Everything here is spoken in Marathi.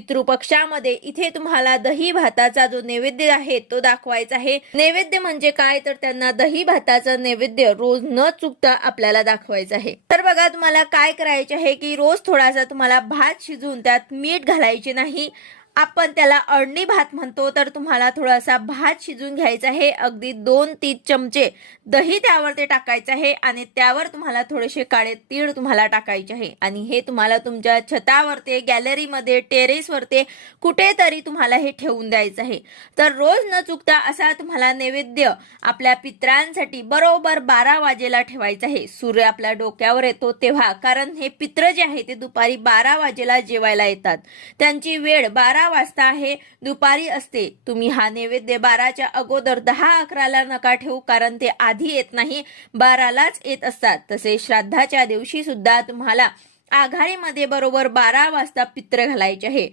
पितृपक्षामध्ये इथे तुम्हाला दही भाताचा जो नैवेद्य आहे तो दाखवायचा आहे। नैवेद्य म्हणजे काय तर त्यांना दही भाताचं नैवेद्य रोज न चुकता आपल्याला दाखवायचं आहे। तर बघा तुम्हाला काय करायचे आहे की रोज थोडासा तुम्हाला भात शिजवून त्यात मीठ घालायचे नाही, आपण त्याला अळणी भात म्हणतो, तर तुम्हाला थोडासा भात शिजून घ्यायचा आहे। अगदी 2-3 चमचे दही त्यावर ते टाकायचं आहे आणि त्यावर तुम्हाला थोडेसे काळे तीळ तुम्हाला टाकायचे आहे आणि हे तुम्हाला तुमच्या छतावरती, गॅलरीमध्ये, टेरेसवरती कुठेतरी तुम्हाला हे ठेवून द्यायचं आहे। तर रोज न चुकता असा तुम्हाला नैवेद्य आपल्या पितरांसाठी बरोबर 12 वाजेला ठेवायचा आहे। सूर्य आपल्या डोक्यावर येतो तेव्हा, कारण हे पित्र जे आहे ते दुपारी 12 वाजेला जेवायला येतात, त्यांची वेळ 12 वाजता आहे, दुपारी असते। तुम्ही हा नैवेद्य 12च्या अगोदर 10-11ला नका ठेवू, कारण ते आधी येत नाही, 12लाच येत असतात। तसे श्राद्धाच्या दिवशी सुद्धा तुम्हाला आघाडीमध्ये बरोबर 12 वाजता पित्र घालायचे आहे।